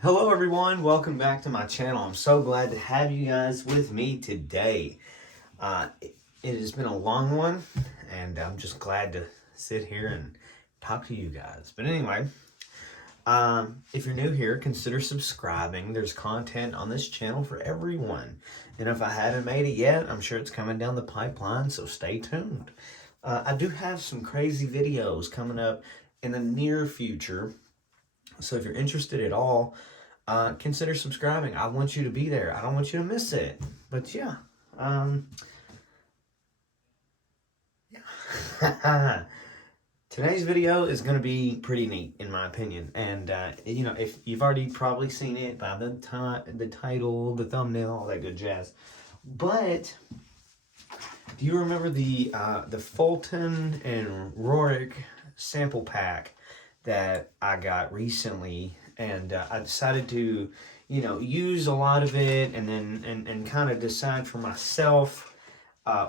Hello everyone, welcome back to my channel. I'm so glad to have you guys with me today. It has been a long one and I'm just glad to sit here and talk to you guys. But anyway, if you're new here, consider subscribing. There's content on this channel for everyone. And if I hadn't made it yet, I'm sure it's coming down the pipeline, so stay tuned. I do have some crazy videos coming up in the near future. So if you're interested at all, consider subscribing. I want you to be there. I don't want you to miss it. But yeah. Yeah. Today's video is going to be pretty neat, in my opinion. And, if you've already probably seen it by the title, the thumbnail, all that good jazz. But, do you remember the Fulton and Roark sample pack that I got recently? And I decided to, use a lot of it and then and kind of decide for myself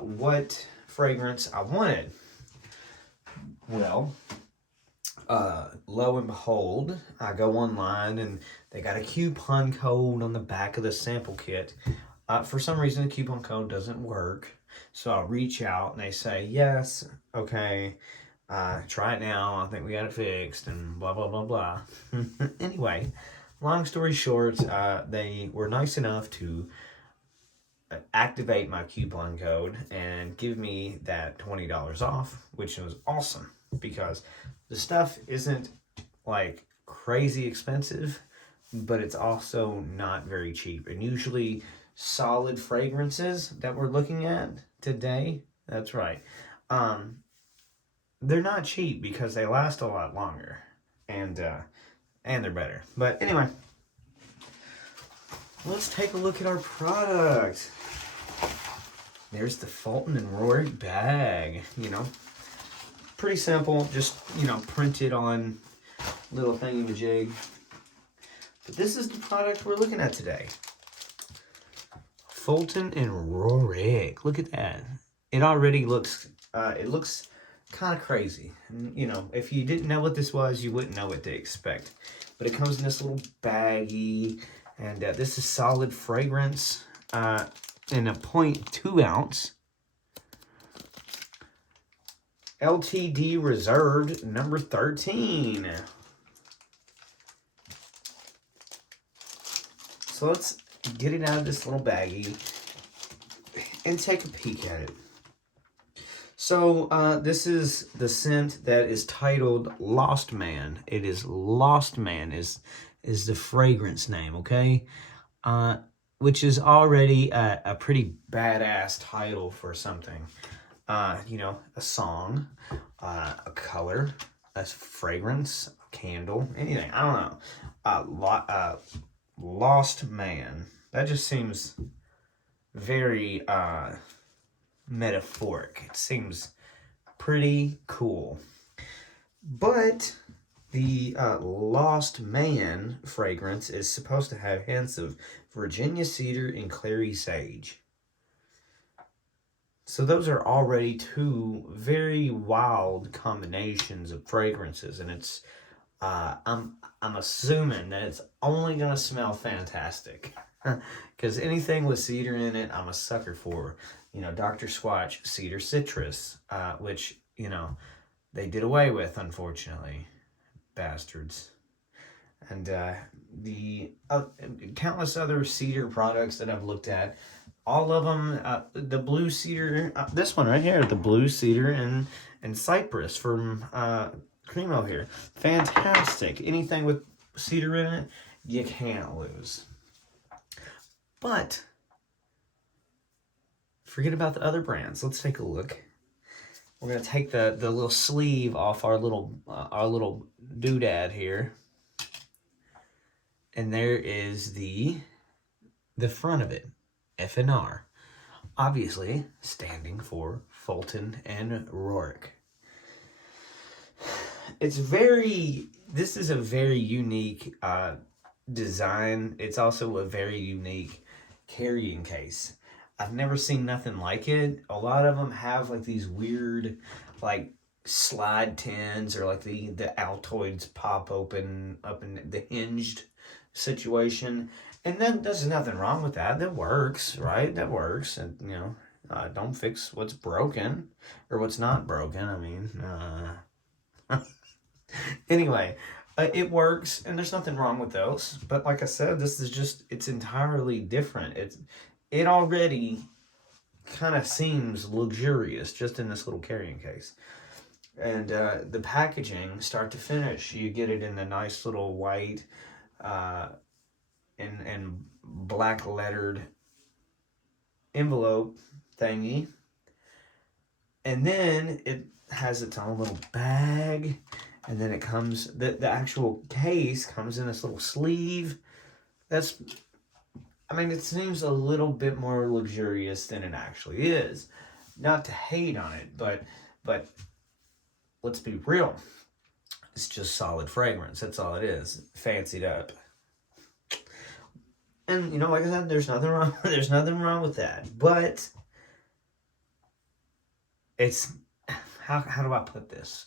what fragrance I wanted. Well, lo and behold, I go online and they got a coupon code on the back of the sample kit. For some reason, the coupon code doesn't work. So I'll reach out and they say, yes, okay, try it now. I think we got it fixed and blah, blah, blah, blah. Anyway, long story short, they were nice enough to activate my coupon code and give me that $20 off, which was awesome because the stuff isn't like crazy expensive, but it's also not very cheap. And usually solid fragrances that we're looking at today, that's right, they're not cheap because they last a lot longer and they're better. But anyway, let's take a look at our product. There's the Fulton and Roark bag, pretty simple, just, printed on little thingamajig. But this is the product we're looking at today. Fulton and Roark. Look at that. It already looks, kind of crazy. If you didn't know what this was, you wouldn't know what to expect. But it comes in this little baggie, and this is solid fragrance in a 0.2 ounce. LTD Reserved number 13. So let's get it out of this little baggie and take a peek at it. So this is the scent that is titled Lost Man. It is Lost Man is the fragrance name, okay? Which is already a pretty badass title for something. A song, a color, a fragrance, a candle, anything. I don't know. Lost Man. That just seems very metaphoric. It seems pretty cool. But the Lost Man fragrance is supposed to have hints of Virginia cedar and clary sage. So those are already two very wild combinations of fragrances, and it's I'm assuming that it's only gonna smell fantastic, because anything with cedar in it, I'm a sucker for. Dr. Swatch Cedar Citrus, which they did away with, unfortunately, bastards. And the countless other cedar products that I've looked at. All of them, the blue cedar, this one right here, the blue cedar and cypress from Cremo here. Fantastic. Anything with cedar in it, you can't lose. But, forget about the other brands. Let's take a look. We're going to take the little sleeve off our little doodad here. And there is the front of it. FNR, obviously standing for Fulton and Roark. This is a very unique design. It's also a very unique carrying case. I've never seen nothing like it. A lot of them have like these weird like slide tins, or like the Altoids pop open up in the hinged situation. And then there's nothing wrong with that. That works, right? That works. And, don't fix what's broken or what's not broken. I mean, anyway, it works and there's nothing wrong with those. But like I said, this is just, it's entirely different. It already kind of seems luxurious just in this little carrying case. And the packaging, start to finish, you get it in the nice little white and black lettered envelope thingy. And then it has its own little bag. And then it comes, the actual case comes in this little sleeve. It seems a little bit more luxurious than it actually is. Not to hate on it, but let's be real. It's just solid fragrance. That's all it is. Fancied up. And like I said, there's nothing wrong. There's nothing wrong with that. But it's how do I put this?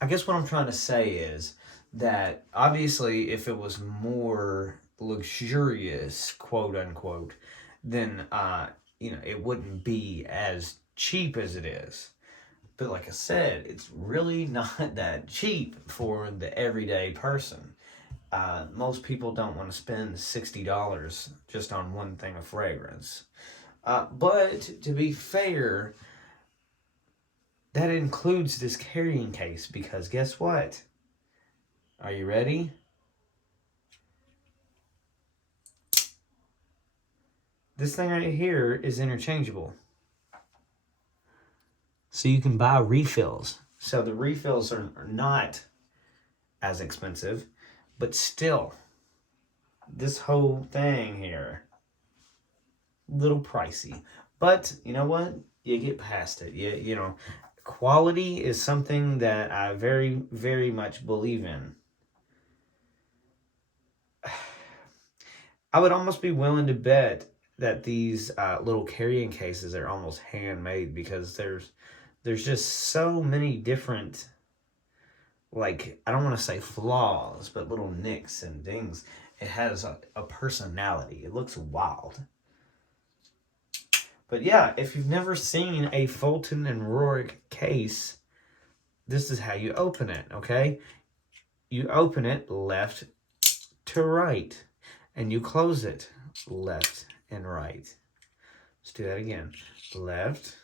I guess what I'm trying to say is that obviously, if it was more luxurious, quote unquote, then it wouldn't be as cheap as it is. But like I said, it's really not that cheap for the everyday person. Most people don't want to spend $60 just on one thing of fragrance. But to be fair, that includes this carrying case, because guess what? Are you ready? This thing right here is interchangeable. So you can buy refills. So the refills are not as expensive, but still, this whole thing here, little pricey. But you know what? You get past it. Quality is something that I very, very much believe in. I would almost be willing to bet that these little carrying cases are almost handmade, because there's just so many different, like, I don't want to say flaws, but little nicks and dings. It has a personality. It looks wild. But yeah, if you've never seen a Fulton and Roark case, this is how you open it, okay? You open it left to right, and you close it left and right. Let's do that again. Left,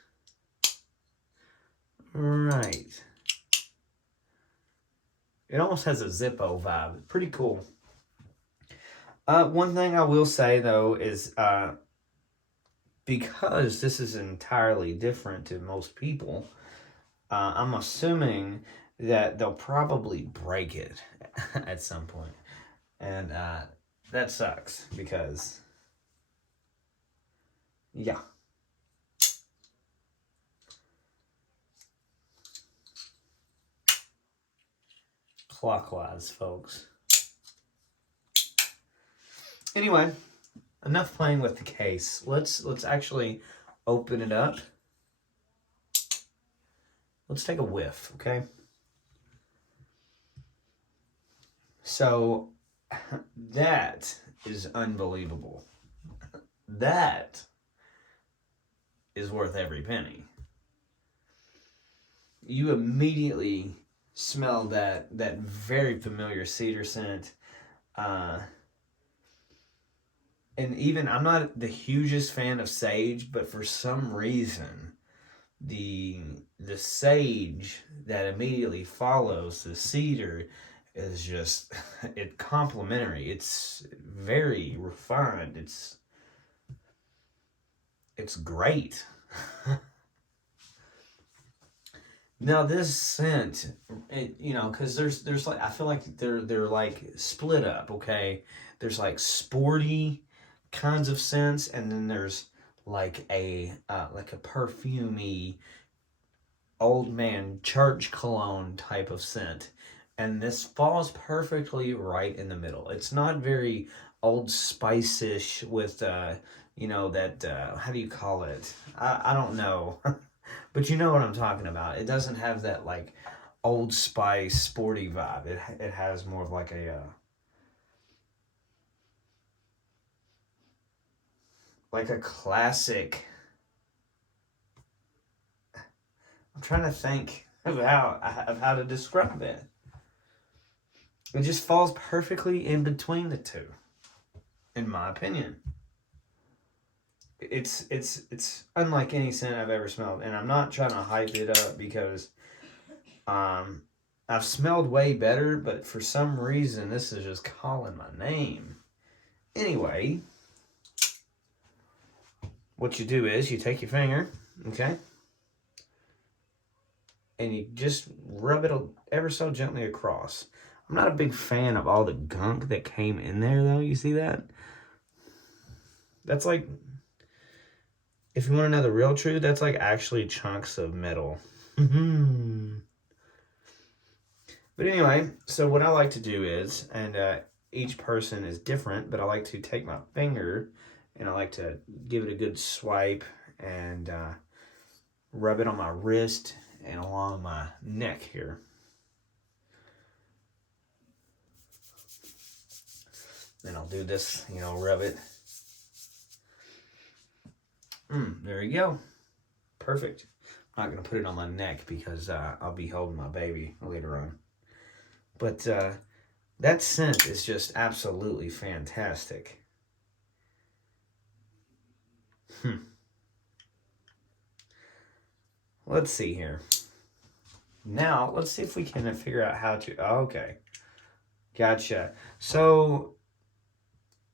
right. It almost has a Zippo vibe. Pretty cool. One thing I will say, though, is because this is entirely different to most people, I'm assuming that they'll probably break it at some point. And that sucks, because, yeah. Clockwise, folks. Anyway, enough playing with the case. Let's actually open it up. Let's take a whiff, okay? So that is unbelievable. That is worth every penny. You immediately smell that very familiar cedar scent. And even, I'm not the hugest fan of sage, but for some reason, the sage that immediately follows the cedar is just, it's complementary. It's very refined. It's great. Now this scent, because there's like, I feel like they're like split up. Okay, there's like sporty kinds of scents, and then there's like a perfumey old man church cologne type of scent, and this falls perfectly right in the middle. It's not very Old Spice-ish with that how do you call it? I don't know. But you know what I'm talking about. It doesn't have that like Old Spice sporty vibe. It has more of like a like a classic. I'm trying to think of how to describe it. It just falls perfectly in between the two, in my opinion. It's unlike any scent I've ever smelled, and I'm not trying to hype it up because I've smelled way better, but for some reason this is just calling my name. Anyway, what you do is you take your finger, okay, and you just rub it ever so gently across. I'm not a big fan of all the gunk that came in there, though. You see that? That's like, if you want to know the real truth, that's like actually chunks of metal. But anyway, so what I like to do is, and each person is different, but I like to take my finger and I like to give it a good swipe and rub it on my wrist and along my neck here. Then I'll do this, rub it. There you go. Perfect. I'm not going to put it on my neck because I'll be holding my baby later on. But that scent is just absolutely fantastic. Let's see here. Now, let's see if we can figure out how to... Oh, okay. Gotcha. So,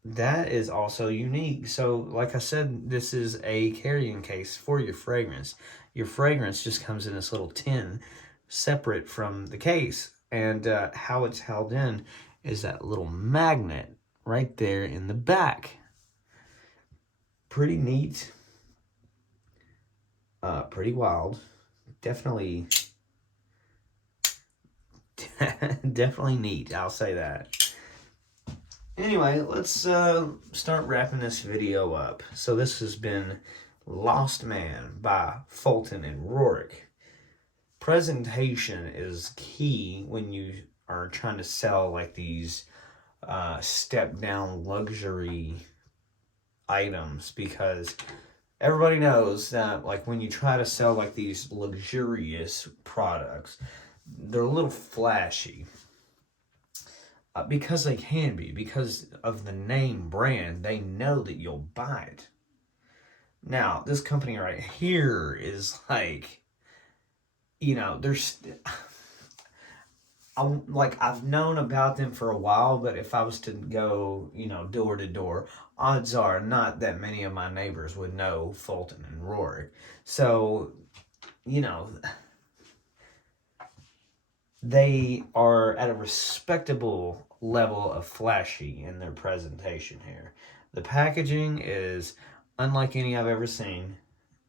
that is also unique. So, like I said, this is a carrying case for your fragrance. Your fragrance just comes in this little tin separate from the case. And how it's held in is that little magnet right there in the back. Pretty neat. Pretty wild. Definitely neat. I'll say that. Anyway, let's start wrapping this video up. So this has been Lost Man by Fulton and Roark. Presentation is key when you are trying to sell like these step-down luxury items, because everybody knows that like when you try to sell like these luxurious products, they're a little flashy. Because they can be, because of the name brand, they know that you'll buy it. Now, this company right here is like, there's, I've known about them for a while, but if I was to go, door to door, odds are not that many of my neighbors would know Fulton and Roark. So, they are at a respectable level of flashy in their presentation here. The packaging is unlike any I've ever seen,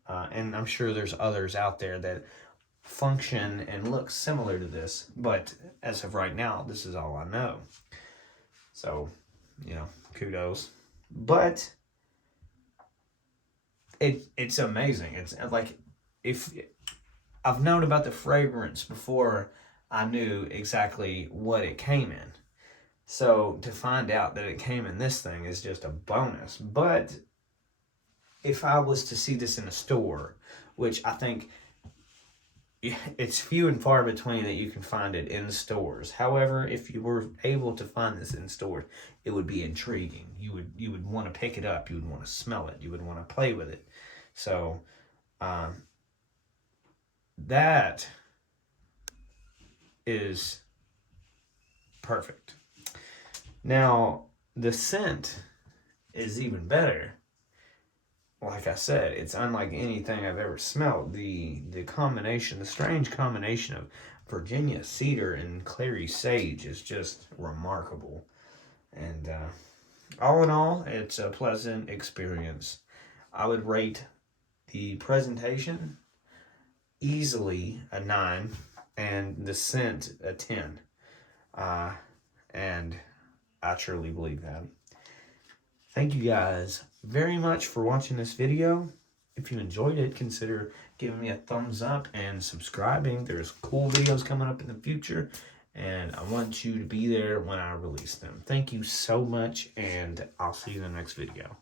and I'm sure there's others out there that function and look similar to this, but as of right now, this is all I know. So, kudos. But it's amazing. It's like, if I've known about the fragrance before I knew exactly what it came in. So to find out that it came in this thing is just a bonus. But if I was to see this in a store, which I think it's few and far between that you can find it in stores. However, if you were able to find this in stores, it would be intriguing. You would want to pick it up. You would want to smell it. You would want to play with it. So that is perfect. Now, the scent is even better. Like I said, it's unlike anything I've ever smelled. The combination, the strange combination of Virginia cedar and clary sage is just remarkable. And all in all, it's a pleasant experience. I would rate the presentation easily a 9 and the scent a 10. And I truly believe that. Thank you guys very much for watching this video. If you enjoyed it, consider giving me a thumbs up and subscribing. There's cool videos coming up in the future, and I want you to be there when I release them. Thank you so much, and I'll see you in the next video.